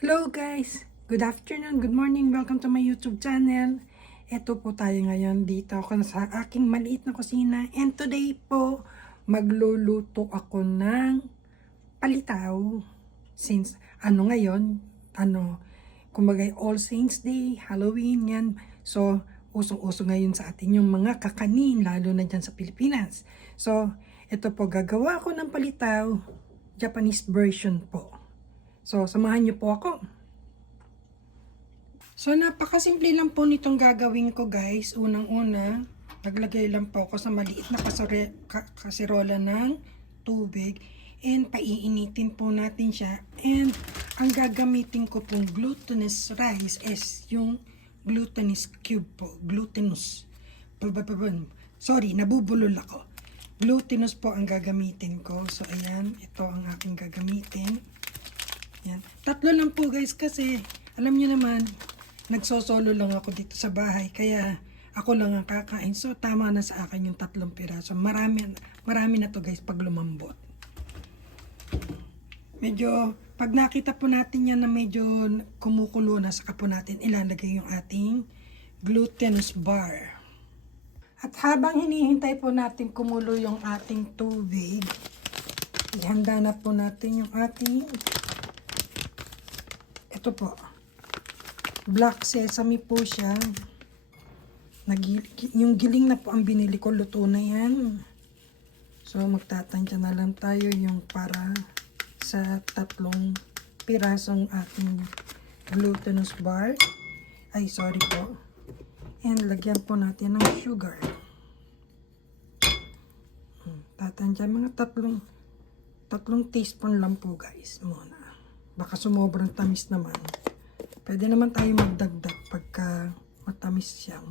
Hello guys! Good afternoon, good morning, welcome to my YouTube channel. Ito po tayo ngayon dito ako sa aking maliit na kusina. And today po, magluluto ako ng palitaw. Since ngayon, kumbaga All Saints Day, Halloween yan. So, usong-uso ngayon sa atin yung mga kakanin, lalo na dyan sa Pilipinas. So, ito po, gagawa ako ng palitaw, Japanese version po. So, samahan niyo po ako. So, napakasimple lang po nitong gagawin ko guys. Unang-una, naglagay lang po ako sa maliit na kaserola ng tubig. And paiinitin po natin siya. And ang gagamitin ko pong glutinous rice is yung glutinous cube po. Glutinous. Sorry, nabubulol ako. Glutinous po ang gagamitin ko. So, ayan. Ito ang aking gagamitin. Yan. Tatlo lang po guys kasi alam niyo naman nagsosolo lang ako dito sa bahay kaya ako lang ang kakain, so tama na sa akin yung 3 piraso. Marami na to guys pag lumambot. Medyo pag nakita po natin yan na medyo kumukulo na, saka po natin ilalagay yung ating glutinous bar. At habang hinihintay po natin kumulo yung ating tubig, ihanda na po natin yung ating ito po, black sesame po siya. Yung giling na po ang binili ko, luto na yan. So, magtatansya na lang tayo yung para sa 3 pirasong ating glutinous bar. Ay, sorry po. And lagyan po natin ng sugar. Tatansya, mga 3 teaspoon lang po guys, muna. Baka sumobrang tamis naman. Pwede naman tayo magdagdag pagka matamis siyang.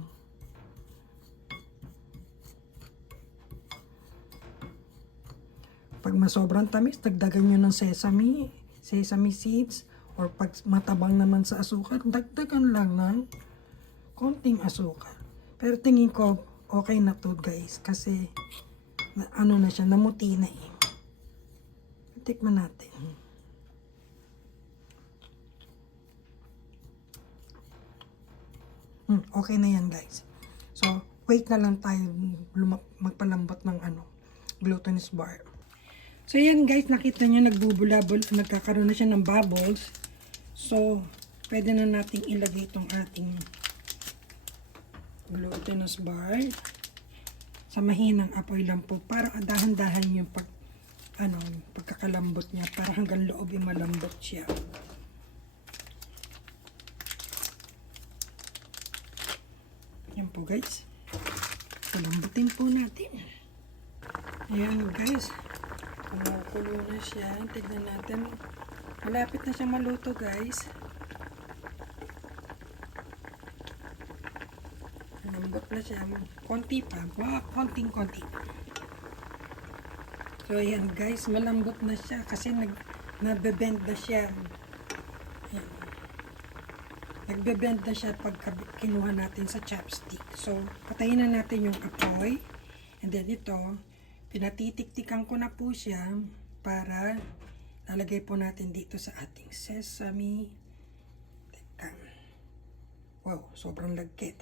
Pag masobrang tamis, dagdagan nyo ng sesame seeds. Or pag matabang naman sa asukal, dagdagan lang ng konting asukal. Pero tingin ko, okay na to guys. Kasi, na siya, namuti na eh. Tikman natin. Okay na yan guys. So, wait na lang tayo magpalambot ng glutinous bar. So, yan guys, nakita nyo nagbubulabol, nagkakaroon na siya ng bubbles. So, pwede na nating ilagay itong ating glutinous bar. Sa mahinang apoy lang po, para dahan-dahan yung pagkakalambot niya, para hanggang loob yung malambot siya. Yan po guys. Palambutin po natin. Ayan guys. Kumukulo na siya. Tignan natin. Malapit na siya maluto guys. Malambot na siya. Konti pa. Konting-konti. So ayan guys. Malambot na siya kasi nabebend na siya. Ayan. Nagbe-bend na siya pag kinuha natin sa chopstick. So, patayin na natin yung apoy. And then ito, pinatitik-tikan ko na po siya para lalagay po natin dito sa ating sesame. Teka. Wow, sobrang lagkit.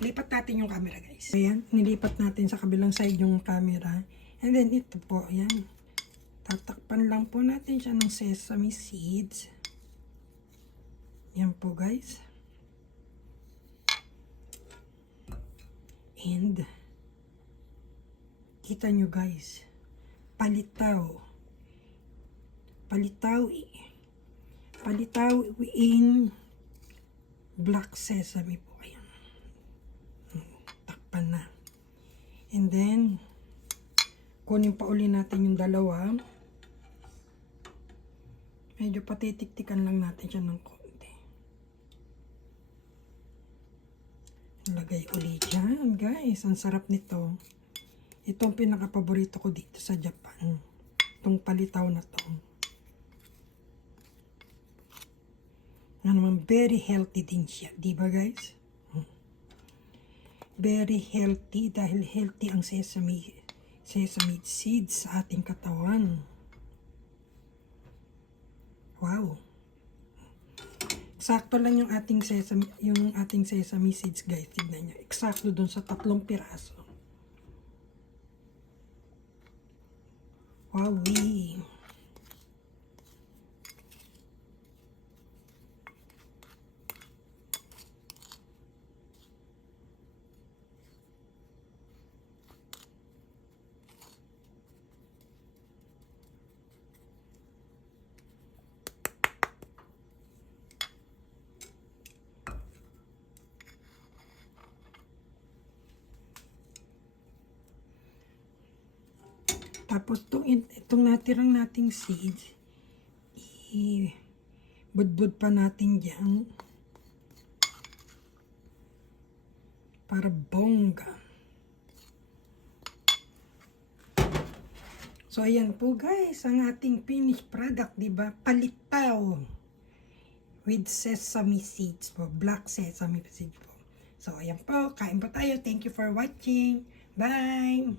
Lipat natin yung camera guys. Ayan, nilipat natin sa kabilang side yung camera. And then ito po, ayan. Tatakpan lang po natin siya ng sesame seeds. Yan po guys. And kita nyo guys, palitaw in black sesame po. Ayan. Takpan na. And then kunin pa uli natin yung dalawa. Medyo patitiktikan lang natin siya ng konti. Lagay ulit dyan guys. Ang sarap nito. Ito ang pinaka-paborito ko dito sa Japan. Itong palitaw na to. Very healthy din siya. Diba guys? Very healthy dahil healthy ang sesame seeds sa ating katawan. Wow. Eksakto lang yung ating sesame seeds, guys. Tignan nyo. Eksakto dun sa 3 piraso. Wow. Tapos itong natirang nating seeds, i-budbud pa natin dyan para bongga. So ayan po guys, ang ating finished product, diba? Palitaw with sesame seeds po, black sesame seeds po. So ayan po, kain po tayo. Thank you for watching. Bye!